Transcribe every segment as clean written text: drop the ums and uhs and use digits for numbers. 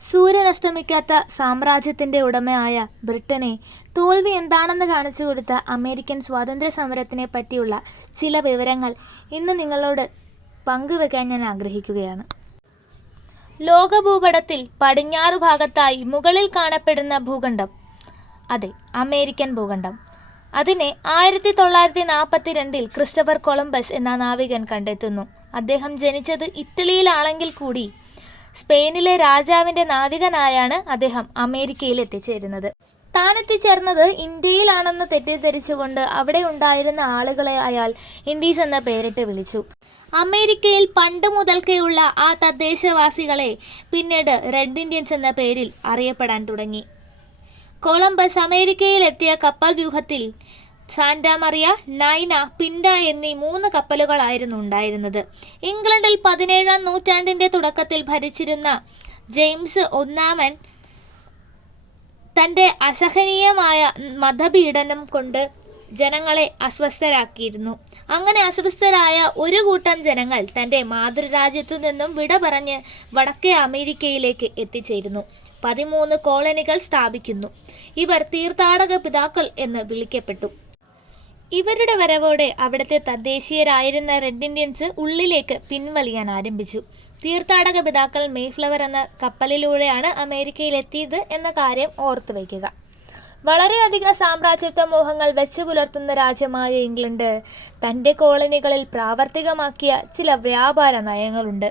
സൂര്യനസ്തമിക്കാത്ത സാമ്രാജ്യത്തിൻ്റെ ഉടമയായ ബ്രിട്ടനെ തോൽവി എന്താണെന്ന് കാണിച്ചു കൊടുത്ത അമേരിക്കൻ സ്വാതന്ത്ര്യ സമരത്തിനെ പറ്റിയുള്ള ചില വിവരങ്ങൾ ഇന്ന് നിങ്ങളോട് പങ്കുവെക്കാൻ ഞാൻ ആഗ്രഹിക്കുകയാണ്. ലോകഭൂപടത്തിൽ പടിഞ്ഞാറു ഭാഗത്തായി മുകളിൽ കാണപ്പെടുന്ന ഭൂഖണ്ഡം, അതെ, അമേരിക്കൻ ഭൂഖണ്ഡം. അതിനെ 1942 ക്രിസ്റ്റഫർ കൊളംബസ് എന്ന നാവികൻ കണ്ടെത്തുന്നു. അദ്ദേഹം ജനിച്ചത് ഇറ്റലിയിലാണെങ്കിൽ കൂടി സ്പെയിനിലെ രാജാവിൻ്റെ നാവികനായാണ് അദ്ദേഹം അമേരിക്കയിൽ എത്തിച്ചേരുന്നത്. താൻ എത്തിച്ചേർന്നത് ഇന്ത്യയിലാണെന്ന് തെറ്റിദ്ധരിച്ചുകൊണ്ട് അവിടെ ഉണ്ടായിരുന്ന ആളുകളെ അയാൾ ഇൻഡീസ് എന്ന പേരിട്ട് വിളിച്ചു. അമേരിക്കയിൽ പണ്ട് മുതൽക്കേയുള്ള ആ തദ്ദേശവാസികളെ പിന്നീട് റെഡ് ഇന്ത്യൻസ് എന്ന പേരിൽ അറിയപ്പെടാൻ തുടങ്ങി. കൊളംബസ് അമേരിക്കയിൽ എത്തിയ കപ്പൽ വ്യൂഹത്തിൽ സാന്റാ മറിയ, നൈന, പിൻഡ എന്നീ 3 കപ്പലുകളായിരുന്നു ഉണ്ടായിരുന്നത്. ഇംഗ്ലണ്ടിൽ 17-ാം നൂറ്റാണ്ടിൻ്റെ തുടക്കത്തിൽ ഭരിച്ചിരുന്ന ജെയിംസ് ഒന്നാമൻ തൻ്റെ അസഹനീയമായ മതപീഡനം കൊണ്ട് ജനങ്ങളെ അസ്വസ്ഥരാക്കിയിരുന്നു. അങ്ങനെ അസ്വസ്ഥരായ ഒരു കൂട്ടം ജനങ്ങൾ തൻ്റെ മാതൃരാജ്യത്തു നിന്നും വിട പറഞ്ഞ് വടക്കേ അമേരിക്കയിലേക്ക് എത്തിച്ചേരുന്നു. 13 കോളനികൾ സ്ഥാപിക്കുന്നു. ഇവർ തീർത്ഥാടക പിതാക്കൾ എന്ന് വിളിക്കപ്പെട്ടു. ഇവരുടെ വരവോടെ അവിടുത്തെ തദ്ദേശീയരായിരുന്ന റെഡ് ഇന്ത്യൻസ് ഉള്ളിലേക്ക് പിൻവലിയാൻ ആരംഭിച്ചു. തീർത്ഥാടക പിതാക്കൾ മേഫ്ലവർ എന്ന കപ്പലിലൂടെയാണ് അമേരിക്കയിലെത്തിയത് എന്ന കാര്യം ഓർത്തു വയ്ക്കുക. വളരെയധികം സാമ്രാജ്യത്വ മോഹങ്ങൾ വെച്ചു പുലർത്തുന്ന രാജ്യമായ ഇംഗ്ലണ്ട് തൻ്റെ കോളനികളിൽ പ്രാവർത്തികമാക്കിയ ചില വ്യാപാര നയങ്ങളുണ്ട്.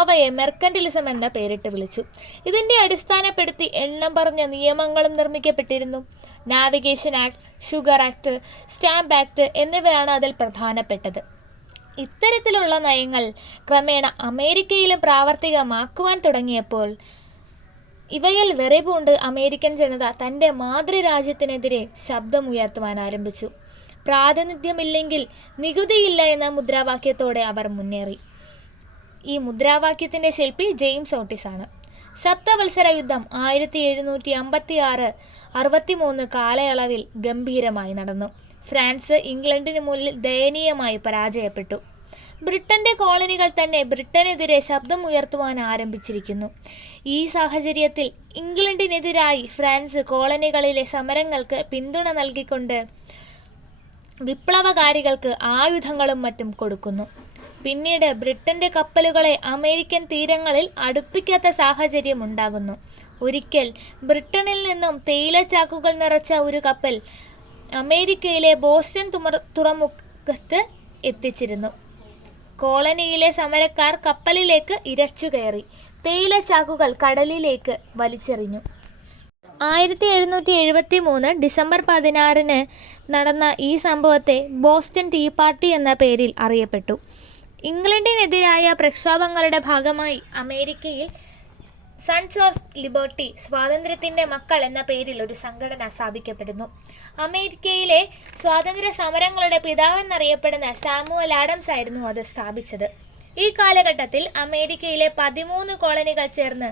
അവയെ മെർക്കന്റിലിസം എന്ന പേരിട്ട് വിളിച്ചു. ഇതിൻ്റെ അടിസ്ഥാനപ്പെടുത്തി എണ്ണം പറഞ്ഞ നിയമങ്ങളും നിർമ്മിക്കപ്പെട്ടിരുന്നു. Navigation act, sugar act, stamp act എന്നിവയാണ് അതിൽ പ്രധാനപ്പെട്ടത്. ഇത്തരത്തിലുള്ള നയങ്ങൾ ക്രമേണ അമേരിക്കയിലും പ്രാവർത്തികമാക്കുവാൻ തുടങ്ങിയപ്പോൾ ഇവയിൽ വെറിപൂണ്ട് അമേരിക്കൻ ജനത തൻ്റെ മാതൃരാജ്യത്തിനെതിരെ ശബ്ദമുയർത്തുവാൻ ആരംഭിച്ചു. പ്രാതിനിധ്യമില്ലെങ്കിൽ നികുതിയില്ല എന്ന മുദ്രാവാക്യത്തോടെ അവർ മുന്നേറി. ഈ മുദ്രാവാക്യത്തിൻ്റെ ശില്പി ജെയിംസ് ഓട്ടിസ് ആണ്. സപ്തവത്സര യുദ്ധം 1756-63 കാലയളവിൽ ഗംഭീരമായി നടന്നു. ഫ്രാൻസ് ഇംഗ്ലണ്ടിന് മുന്നിൽ ദയനീയമായി പരാജയപ്പെട്ടു. ബ്രിട്ടൻ്റെ കോളനികൾ തന്നെ ബ്രിട്ടനെതിരെ ശബ്ദമുയർത്തുവാൻ ആരംഭിച്ചിരിക്കുന്നു. ഈ സാഹചര്യത്തിൽ ഇംഗ്ലണ്ടിനെതിരായി ഫ്രാൻസ് കോളനികളിലെ സമരങ്ങൾക്ക് പിന്തുണ നൽകിക്കൊണ്ട് വിപ്ലവകാരികൾക്ക് ആയുധങ്ങളും മറ്റും കൊടുക്കുന്നു. പിന്നീട് ബ്രിട്ടൻ്റെ കപ്പലുകളെ അമേരിക്കൻ തീരങ്ങളിൽ അടുപ്പിക്കാത്ത സാഹചര്യം ഉണ്ടാകുന്നു. ഒരിക്കൽ ബ്രിട്ടനിൽ നിന്നും തേയിലച്ചാക്കുകൾ നിറച്ച ഒരു കപ്പൽ അമേരിക്കയിലെ ബോസ്റ്റൺ തുറമുഖത്ത് എത്തിച്ചിരുന്നു. കോളനിയിലെ സമരക്കാർ കപ്പലിലേക്ക് ഇരച്ചു കയറി തേയിലച്ചാക്കുകൾ കടലിലേക്ക് വലിച്ചെറിഞ്ഞു. 1773 ഡിസംബർ 16 നടന്ന ഈ സംഭവത്തെ ബോസ്റ്റൺ ടീ പാർട്ടി എന്ന പേരിൽ അറിയപ്പെട്ടു. ഇംഗ്ലണ്ടിനെതിരായ പ്രക്ഷോഭങ്ങളുടെ ഭാഗമായി അമേരിക്കയിൽ സൺസ് ഓഫ് ലിബർട്ടി, സ്വാതന്ത്ര്യത്തിൻ്റെ മക്കൾ എന്ന പേരിൽ ഒരു സംഘടന സ്ഥാപിക്കപ്പെടുന്നു. അമേരിക്കയിലെ സ്വാതന്ത്ര്യ സമരങ്ങളുടെ പിതാവെന്നറിയപ്പെടുന്ന സാമുവൽ ആഡംസ് ആയിരുന്നു അത് സ്ഥാപിച്ചത്. ഈ കാലഘട്ടത്തിൽ അമേരിക്കയിലെ 13 കോളനികൾ ചേർന്ന്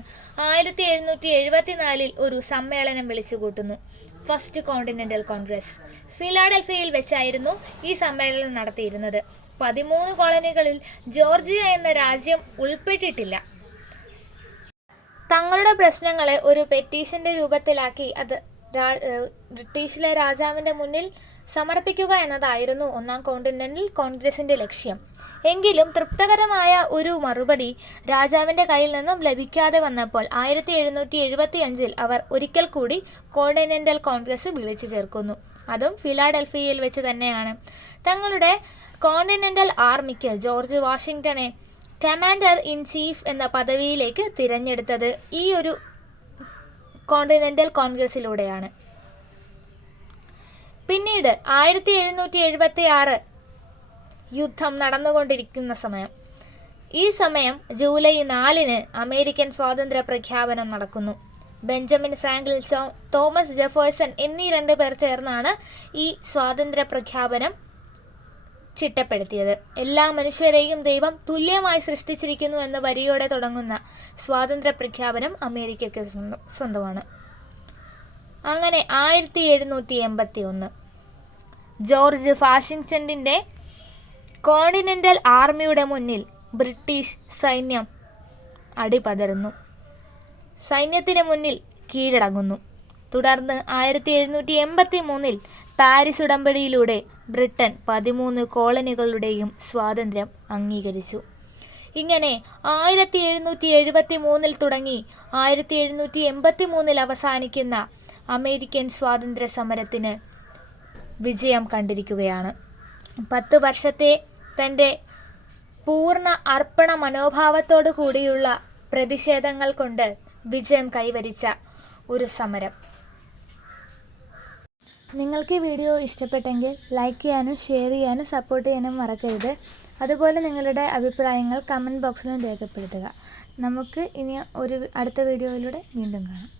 1774 ഒരു സമ്മേളനം വിളിച്ചുകൂട്ടുന്നു. First continental congress. ഫിലാഡൽഫിയയിൽ വെച്ചായിരുന്നു ഈ സമ്മേളനം നടത്തിയിരുന്നത്. 13 കോളനികളിൽ ജോർജിയ എന്ന രാജ്യം ഉൾപ്പെട്ടിട്ടില്ല. തങ്ങളുടെ പ്രശ്നങ്ങളെ ഒരു പെറ്റീഷൻ്റെ രൂപത്തിലാക്കി അത് ബ്രിട്ടീഷിലെ രാജാവിൻ്റെ മുന്നിൽ സമർപ്പിക്കുക എന്നതായിരുന്നു ഒന്നാം കോണ്ടിനെൻ്റൽ കോൺഗ്രസിൻ്റെ ലക്ഷ്യം. എങ്കിലും തൃപ്തകരമായ ഒരു മറുപടി രാജാവിൻ്റെ കയ്യിൽ നിന്നും ലഭിക്കാതെ വന്നപ്പോൾ 1775 അവർ ഒരിക്കൽ കൂടി കോണ്ടിനെൻ്റൽ കോൺഗ്രസ് വിളിച്ചു ചേർക്കുന്നു. അതും ഫിലാഡൽഫിയയിൽ വെച്ച് തന്നെയാണ്. തങ്ങളുടെ കോണ്ടിനെൻ്റൽ ആർമിക്ക് ജോർജ് വാഷിങ്ടനെ കമാൻഡർ ഇൻ ചീഫ് എന്ന പദവിയിലേക്ക് തിരഞ്ഞെടുത്തത് ഈ ഒരു കോണ്ടിനെൻ്റൽ കോൺഗ്രസിലൂടെയാണ്. പിന്നീട് 1776 യുദ്ധം നടന്നുകൊണ്ടിരിക്കുന്ന സമയം. ഈ സമയം ജൂലൈ 4 അമേരിക്കൻ സ്വാതന്ത്ര്യ പ്രഖ്യാപനം നടക്കുന്നു. ബെഞ്ചമിൻ ഫ്രാങ്ക്ലിൻ, തോമസ് ജെഫേഴ്സൺ എന്നീ 2 പേർ ചേർന്നാണ് ഈ സ്വാതന്ത്ര്യ പ്രഖ്യാപനം ചിട്ടപ്പെടുത്തിയത്. എല്ലാ മനുഷ്യരെയും ദൈവം തുല്യമായി സൃഷ്ടിച്ചിരിക്കുന്നു എന്ന വരിയോടെ തുടങ്ങുന്ന സ്വാതന്ത്ര്യ പ്രഖ്യാപനം അമേരിക്കയ്ക്ക് സ്വന്തമാണ്. അങ്ങനെ 1781 ജോർജ് വാഷിങ്ടണിൻ്റെ കോണ്ടിനെൻ്റൽ ആർമിയുടെ മുന്നിൽ ബ്രിട്ടീഷ് സൈന്യം അടിപതറുന്നു. സൈന്യത്തിന് മുന്നിൽ കീഴടങ്ങുന്നു. തുടർന്ന് 1783 പാരീസ് ഉടമ്പടിയിലൂടെ ബ്രിട്ടൻ 13 കോളനികളുടെയും സ്വാതന്ത്ര്യം അംഗീകരിച്ചു. ഇങ്ങനെ 1773 തുടങ്ങി 1783 അവസാനിക്കുന്ന അമേരിക്കൻ സ്വാതന്ത്ര്യ സമരത്തിന് വിജയം കണ്ടിരിക്കുകയാണ്. 10 വർഷത്തെ തൻ്റെ പൂർണ്ണ അർപ്പണ മനോഭാവത്തോടു കൂടിയുള്ള പ്രതിഷേധങ്ങൾ കൊണ്ട് വിജയം കൈവരിച്ച ഒരു സമരം. നിങ്ങൾക്ക് ഈ വീഡിയോ ഇഷ്ടപ്പെട്ടെങ്കിൽ ലൈക്ക് ചെയ്യാനും ഷെയർ ചെയ്യാനും സപ്പോർട്ട് ചെയ്യാനും മറക്കരുത്. അതുപോലെ നിങ്ങളുടെ അഭിപ്രായങ്ങൾ കമൻറ്റ് ബോക്സിലും രേഖപ്പെടുത്തുക. നമുക്ക് ഇനി അടുത്ത വീഡിയോയിലൂടെ വീണ്ടും കാണാം.